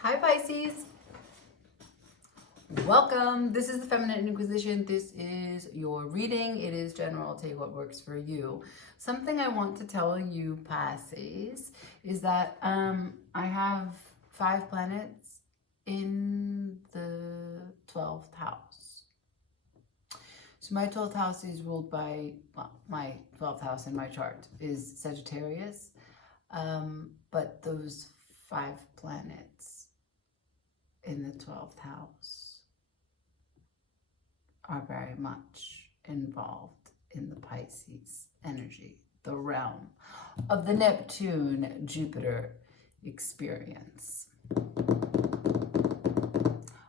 Hi Pisces, welcome. This is the Feminine Inquisition. This is your reading. It is general. Take what works for you. Something I want to tell you, Pisces, is that I have 5 planets in the 12th house. So my 12th house is ruled by, well, my 12th house in my chart is Sagittarius, but those 5 planets in the 12th house are very much involved in the Pisces energy, the realm of the Neptune-Jupiter experience.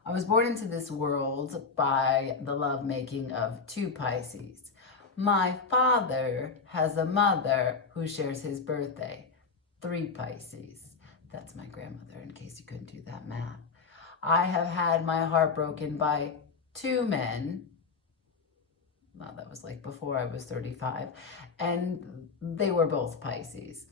I was born into this world by the lovemaking of 2 Pisces. My father has a mother who shares his birthday, 3 Pisces. That's my grandmother, in case you couldn't do that math. I have had my heart broken by 2 men. Well, that was like before I was 35. And they were both Pisces.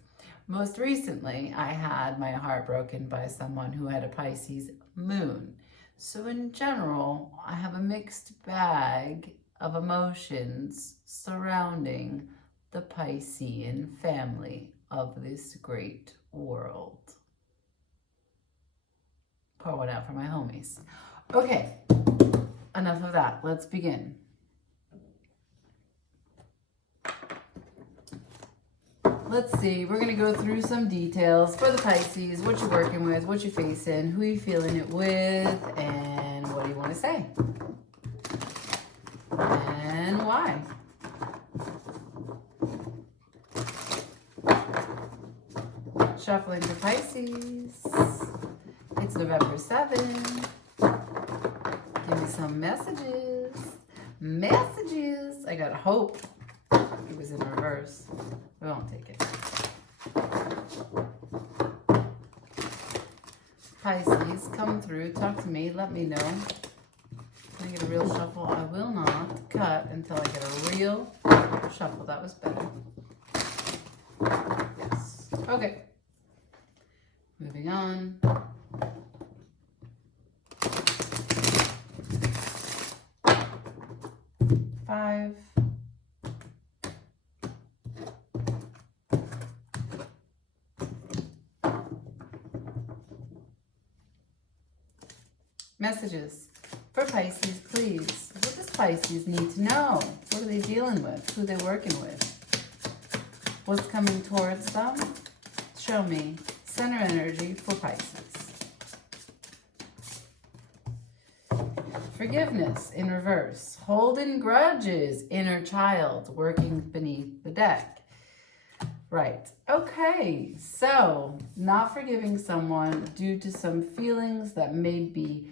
Most recently, I had my heart broken by someone who had a Pisces moon. So in general, I have a mixed bag of emotions surrounding the Piscean family of this great world. Pour one out for my homies. Okay, enough of that. Let's begin. Let's see, we're going to go through some details for the Pisces, what you're working with, what you're facing, who you're feeling it with, and what do you want to say? And why? Shuffling for Pisces. It's November 7th. Give me some messages. Messages. I got hope. It was in reverse. We won't take it. Pisces, come through. Talk to me. Let me know. Can I get a real shuffle? I will not cut until I get a real shuffle. That was better. Yes. Okay. Moving on. Five. Messages for Pisces, please. What does Pisces need to know? What are they dealing with? Who are they working with? What's coming towards them? Show me. Center energy for Pisces. Forgiveness in reverse. Holding grudges. Inner child working beneath the deck. Right. Okay. So, not forgiving someone due to some feelings that may be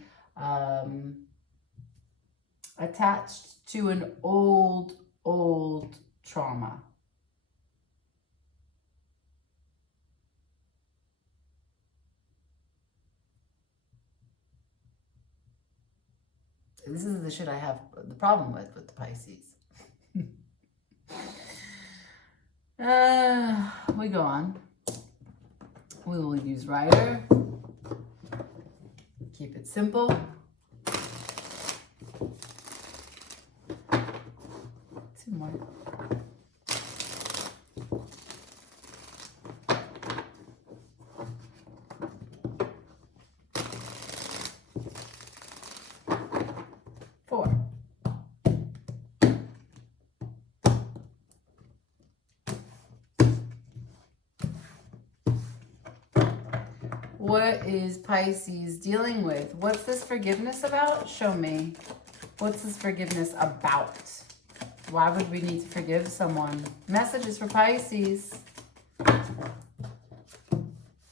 attached to an old trauma. This is the shit I have the problem with the Pisces. We go on. We will use Rider. Keep it simple. 2 more. What is Pisces dealing with? What's this forgiveness about? Show me. What's this forgiveness about? Why would we need to forgive someone? Messages for Pisces.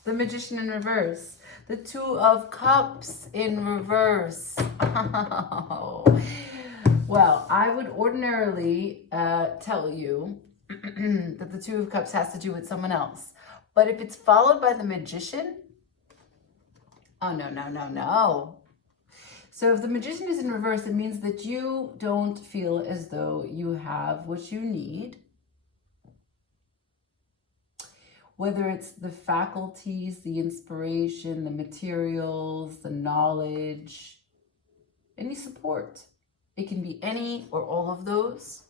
The Magician in reverse. The 2 of Cups in reverse. Oh. Well, I would ordinarily tell you that the 2 of Cups has to do with someone else. But if it's followed by the Magician, oh, no. So if the Magician is in reverse, it means that you don't feel as though you have what you need. whether it's the faculties, the inspiration, the materials, the knowledge, any support. It can be any or all of those,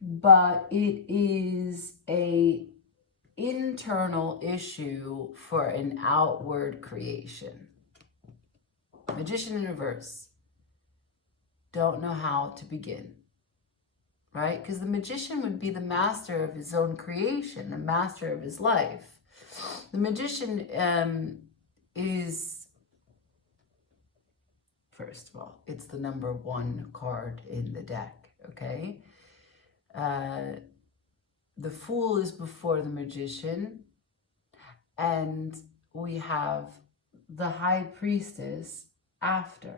but it is a internal issue for an outward creation. Magician in reverse. Don't know how to begin, right? Because the magician would be the master of his own creation, the master of his life. The magician is, first of all, it's the number 1 card in the deck, okay? The Fool is before the Magician, and we have the High Priestess after.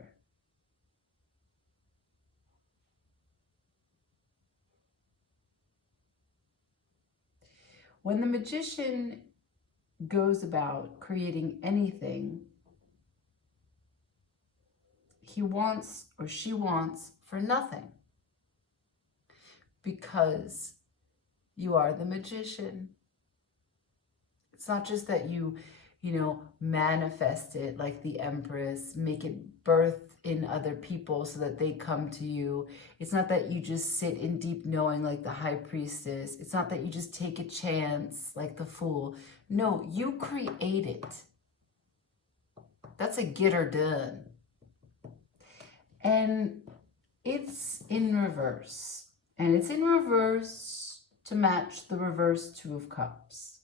When the Magician goes about creating anything, he wants or she wants for nothing, because you are the magician. It's not just that you manifest it like the Empress, make it birth in other people so that they come to you. It's not that you just sit in deep knowing like the High Priestess. It's not that you just take a chance like the Fool. No, you create it. That's a get her done. And it's in reverse. And it's in reverse to match the reverse 2 of Cups.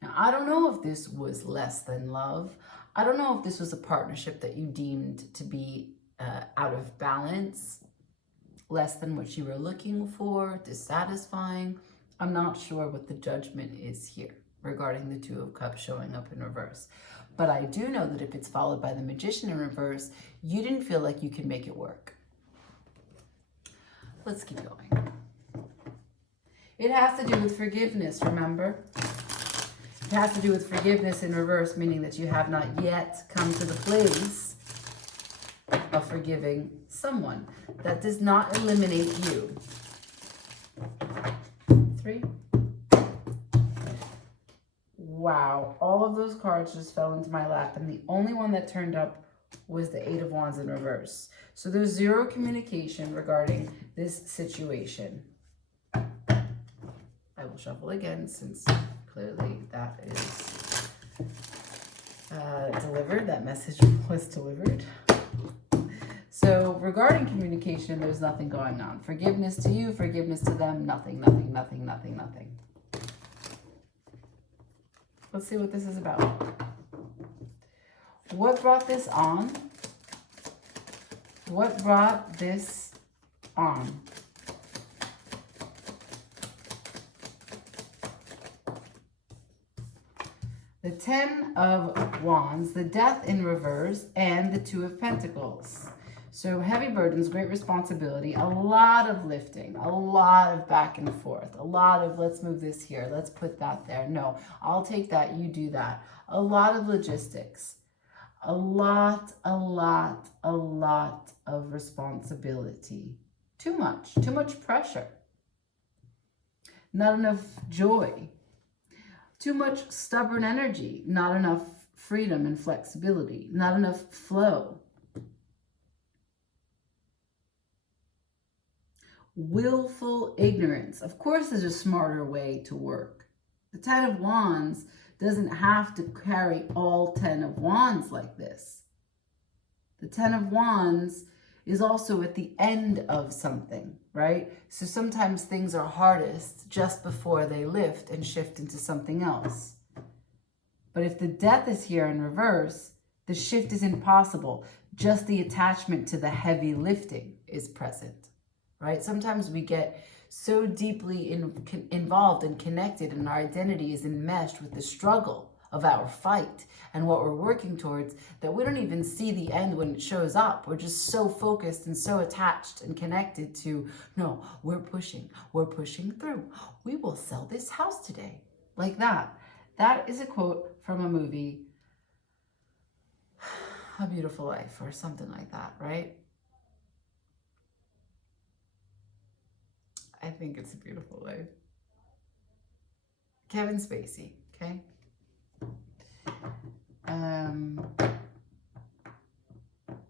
Now, I don't know if this was less than love. I don't know if this was a partnership that you deemed to be out of balance, less than what you were looking for, dissatisfying. I'm not sure what the judgment is here regarding the 2 of Cups showing up in reverse. But I do know that if it's followed by the Magician in reverse, you didn't feel like you could make it work. Let's keep going. It has to do with forgiveness, remember? It has to do with forgiveness in reverse, meaning that you have not yet come to the place of forgiving someone. That does not eliminate you. 3. Wow, all of those cards just fell into my lap, and the only one that turned up was the 8 of Wands in reverse. So there's 0 communication regarding this situation. I will shuffle again, since clearly that is delivered. That message was delivered. So regarding communication, there's nothing going on. Forgiveness to you, forgiveness to them, nothing, nothing, nothing, nothing, nothing. Let's see what this is about. What brought this on? What brought this on? The 10 of Wands, the Death in reverse, and the 2 of Pentacles. So heavy burdens, great responsibility, a lot of lifting, a lot of back and forth, a lot of let's move this here, let's put that there. No, I'll take that, you do that. A lot of logistics, a lot of responsibility. Too much pressure. Not enough joy. Too much stubborn energy, not enough freedom and flexibility, not enough flow. Willful ignorance. Of course, there's a smarter way to work. The 10 of Wands doesn't have to carry all 10 of Wands like this. The 10 of Wands is also at the end of something, right? So sometimes things are hardest just before they lift and shift into something else. But if the Death is here in reverse, the shift is impossible. Just the attachment to the heavy lifting is present, right? Sometimes we get so deeply involved and connected, and our identity is enmeshed with the struggle of our fight and what we're working towards, that we don't even see the end when it shows up. We're just so focused and so attached and connected to, no, we're pushing through. We will sell this house today. Like that. That is a quote from a movie, A Beautiful Life, or something like that, right? I think it's a beautiful life. Kevin Spacey, okay?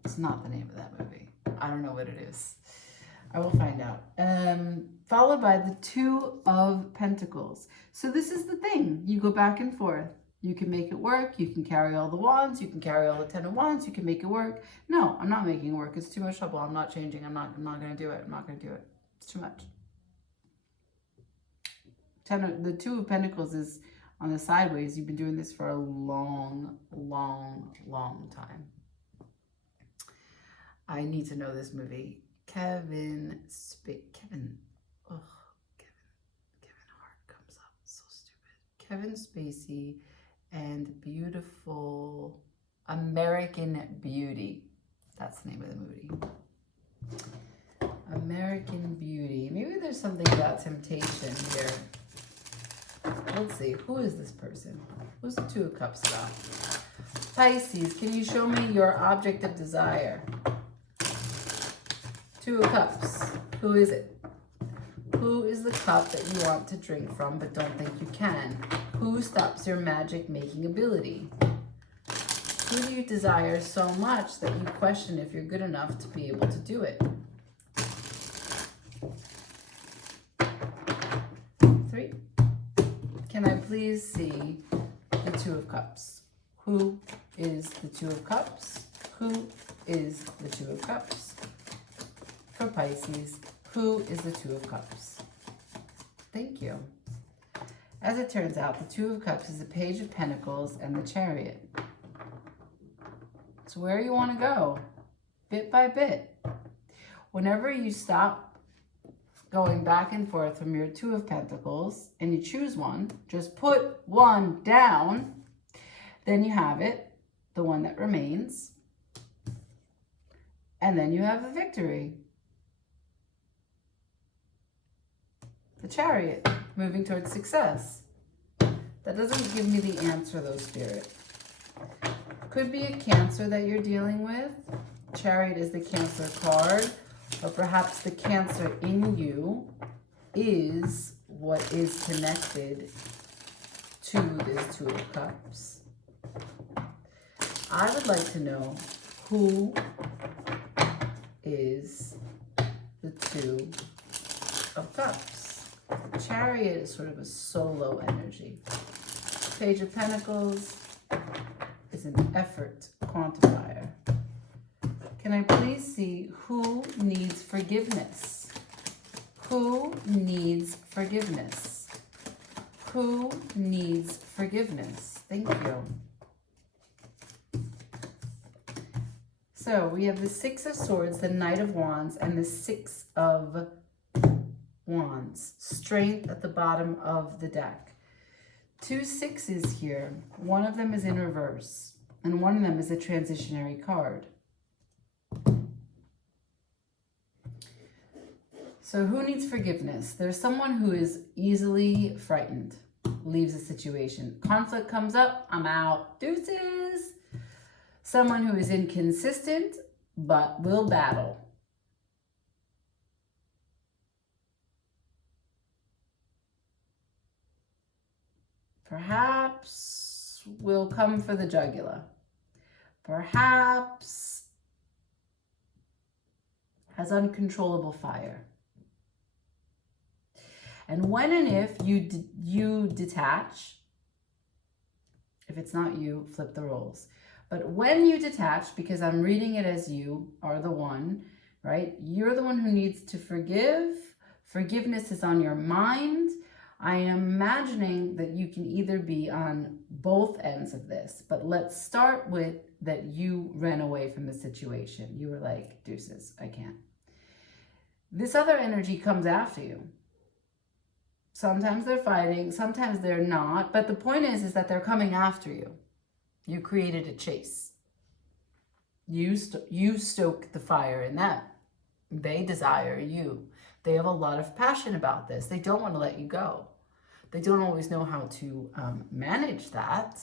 It's not the name of that movie. I don't know what it is. I will find out. Followed by the Two of Pentacles. So this is the thing. You go back and forth. You can make it work. You can carry all the wands. You can carry all the 10 of wands. You can make it work. No, I'm not making it work. It's too much trouble. I'm not changing. I'm not going to do it. I'm not going to do it. It's too much. The Two of Pentacles is on the sideways. You've been doing this for a long, long, long time. I need to know this movie. Kevin Hart comes up. So stupid. Kevin Spacey and Beautiful American Beauty. That's the name of the movie. American Beauty. Maybe there's something about temptation here. Let's see. Who is this person? Who's the Two of Cups about? Pisces, can you show me your object of desire? Two of Cups. Who is it? Who is the cup that you want to drink from but don't think you can? Who stops your magic making ability? Who do you desire so much that you question if you're good enough to be able to do it? 3. Can I please see the Two of Cups? Who is the Two of Cups? Who is the Two of Cups? For Pisces, who is the Two of Cups? Thank you. As it turns out, the Two of Cups is the Page of Pentacles and the Chariot. It's where you want to go, bit by bit. Whenever you stop going back and forth from your Two of Pentacles and you choose one, just put one down, then you have it, the one that remains, and then you have a victory. The Chariot, moving towards success. That doesn't give me the answer though, Spirit. Could be a Cancer that you're dealing with. Chariot is the Cancer card. Or perhaps the Cancer in you is what is connected to this Two of Cups. I would like to know who is the Two of Cups. Chariot is sort of a solo energy. Page of Pentacles is an effort quantifier. Can I please see who needs forgiveness? Who needs forgiveness? Who needs forgiveness? Thank you. So we have the Six of Swords, the Knight of Wands, and the Six of Wands. Strength at the bottom of the deck. 2 sixes here. One of them is in reverse, and one of them is a transitionary card. So who needs forgiveness? There's someone who is easily frightened, leaves a situation. Conflict comes up, I'm out, deuces. Someone who is inconsistent, but will battle. Perhaps will come for the jugular. Perhaps has uncontrollable fire. And when and if you detach, if it's not you, flip the roles. But when you detach, because I'm reading it as you are the one, right? You're the one who needs to forgive. Forgiveness is on your mind. I am imagining that you can either be on both ends of this, but let's start with that you ran away from the situation. You were like, deuces, I can't. This other energy comes after you. Sometimes they're fighting, sometimes they're not, but the point is that they're coming after you. You created a chase. You stoke the fire in them. They desire you. They have a lot of passion about this. They don't want to let you go. They don't always know how to manage that.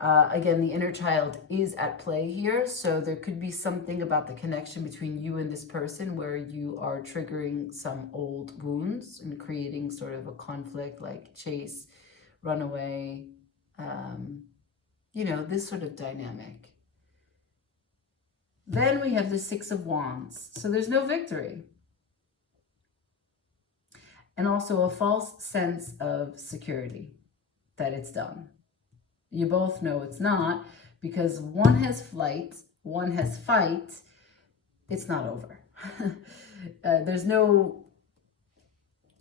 Again, the inner child is at play here, so there could be something about the connection between you and this person where you are triggering some old wounds and creating sort of a conflict like chase run away, you know, this sort of dynamic. Then we have the Six of Wands. So there's no victory. And also a false sense of security that it's done. You both know it's not, because one has flight, one has fight. It's not over. There's no,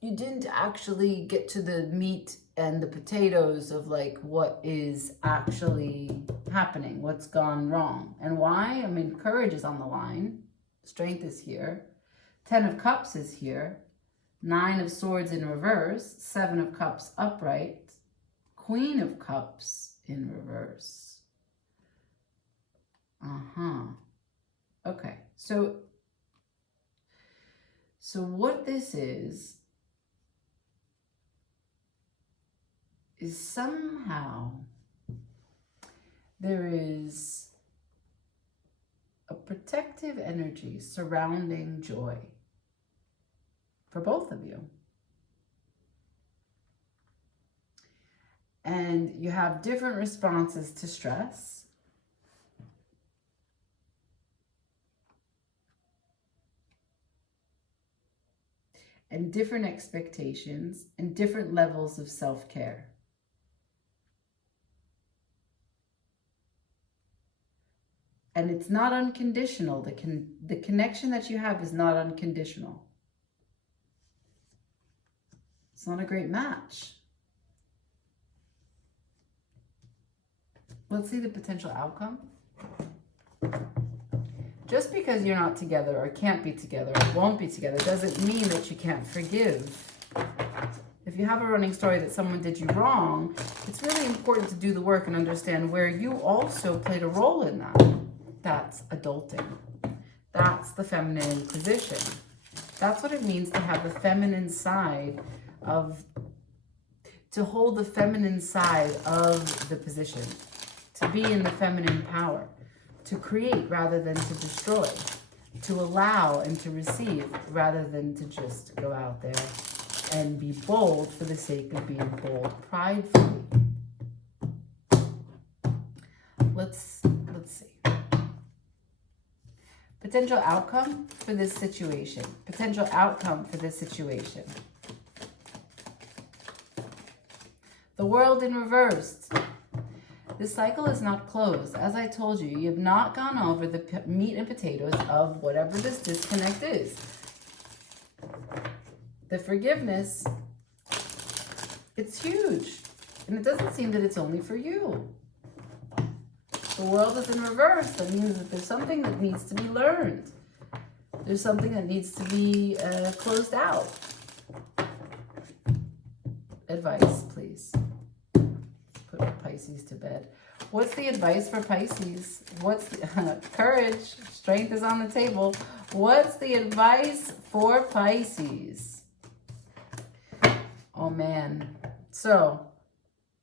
you didn't actually get to the meat and the potatoes of like what is actually happening, what's gone wrong. And why? I mean, courage is on the line. Strength is here. 10 of Cups is here. 9 of Swords in reverse. 7 of Cups upright. Queen of Cups in reverse. Okay, so what this is somehow there is a protective energy surrounding joy for both of you. And you have different responses to stress. And different expectations and different levels of self-care. And it's not unconditional. The connection that you have is not unconditional. It's not a great match. Let's see the potential outcome. Just because you're not together or can't be together or won't be together doesn't mean that you can't forgive. If you have a running story that someone did you wrong, it's really important to do the work and understand where you also played a role in that. That's adulting. That's the Feminine Inquisition. That's what it means to have the feminine side of, to hold the feminine side of the position, to be in the feminine power. To create rather than to destroy, to allow and to receive rather than to just go out there and be bold for the sake of being bold pridefully. Let's see. Potential outcome for this situation. Potential outcome for this situation. The World in reverse. This cycle is not closed. As I told you, you have not gone over the meat and potatoes of whatever this disconnect is. The forgiveness, it's huge. And it doesn't seem that it's only for you. The World is in reverse. That means that there's something that needs to be learned. There's something that needs to be closed out. Advice, please. Put Pisces to bed. What's the advice for Pisces? What's the courage? Strength is on the table. What's the advice for Pisces? Oh man. So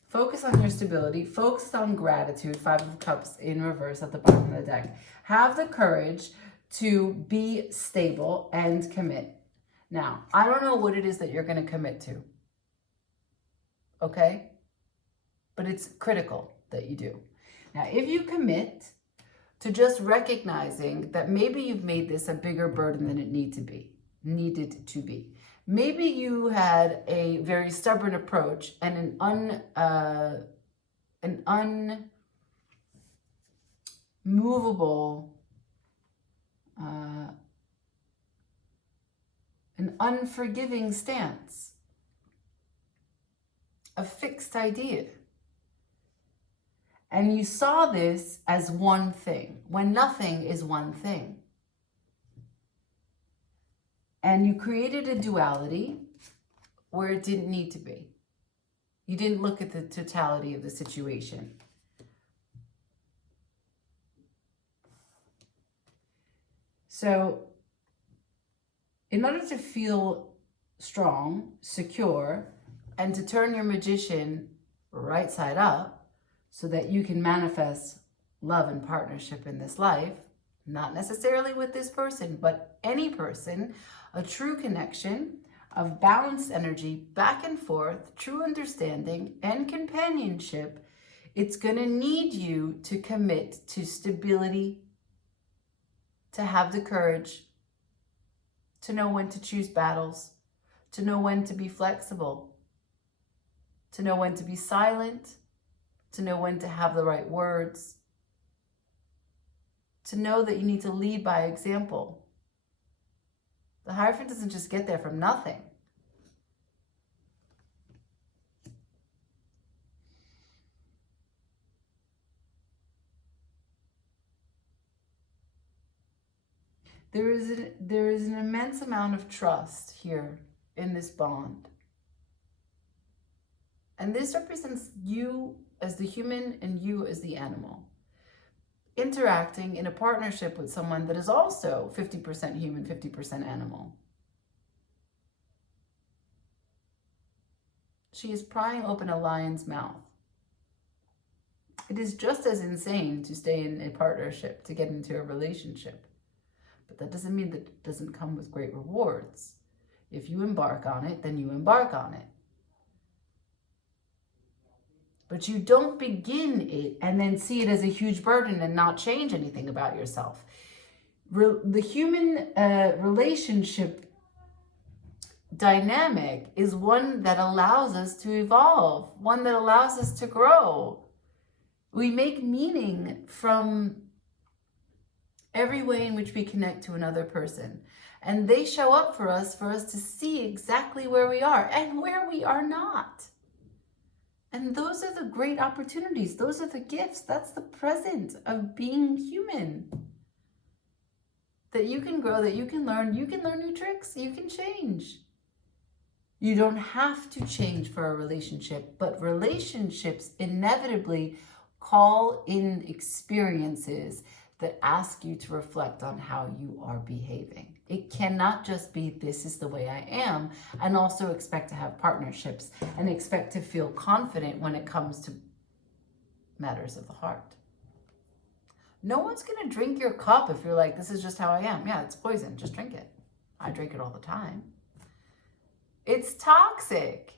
focus on your stability. Focus on gratitude. 5 of Cups in reverse at the bottom of the deck. Have the courage to be stable and commit. Now, I don't know what it is that you're going to commit to. Okay? But it's critical that you do. Now, if you commit to just recognizing that maybe you've made this a bigger burden than it needed to be. Maybe you had a very stubborn approach and an unmovable, an unforgiving stance, a fixed idea. And you saw this as one thing, when nothing is one thing. And you created a duality where it didn't need to be. You didn't look at the totality of the situation. So, in order to feel strong, secure, and to turn your magician right side up, so that you can manifest love and partnership in this life, not necessarily with this person, but any person, a true connection, of balanced energy, back and forth, true understanding, and companionship, it's going to need you to commit to stability, to have the courage, to know when to choose battles, to know when to be flexible, to know when to be silent, to know when to have the right words, to know that you need to lead by example. The Hierophant doesn't just get there from nothing. There is an immense amount of trust here in this bond. And this represents you as the human and you as the animal, interacting in a partnership with someone that is also 50% human, 50% animal. She is prying open a lion's mouth. It is just as insane to stay in a partnership, to get into a relationship. But that doesn't mean that it doesn't come with great rewards. If you embark on it, then you embark on it. But you don't begin it and then see it as a huge burden and not change anything about yourself. The human relationship dynamic is one that allows us to evolve, one that allows us to grow. We make meaning from every way in which we connect to another person. And they show up for us to see exactly where we are and where we are not. And those are the great opportunities. Those are the gifts. That's the present of being human. That you can grow, that you can learn new tricks, you can change. You don't have to change for a relationship, but relationships inevitably call in experiences that ask you to reflect on how you are behaving. It cannot just be, this is the way I am, and also expect to have partnerships and expect to feel confident when it comes to matters of the heart. No one's gonna drink your cup if you're like, this is just how I am. Yeah, it's poison, just drink it. I drink it all the time. It's toxic.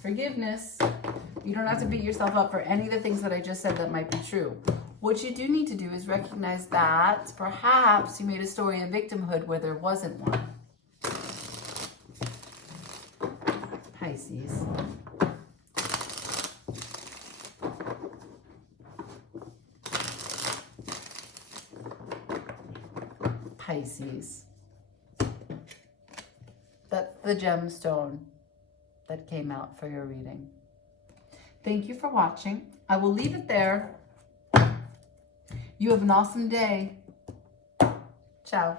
Forgiveness. You don't have to beat yourself up for any of the things that I just said that might be true. What you do need to do is recognize that perhaps you made a story of victimhood where there wasn't one. Pisces. Pisces. That's the gemstone that came out for your reading. Thank you for watching. I will leave it there. You have an awesome day. Ciao.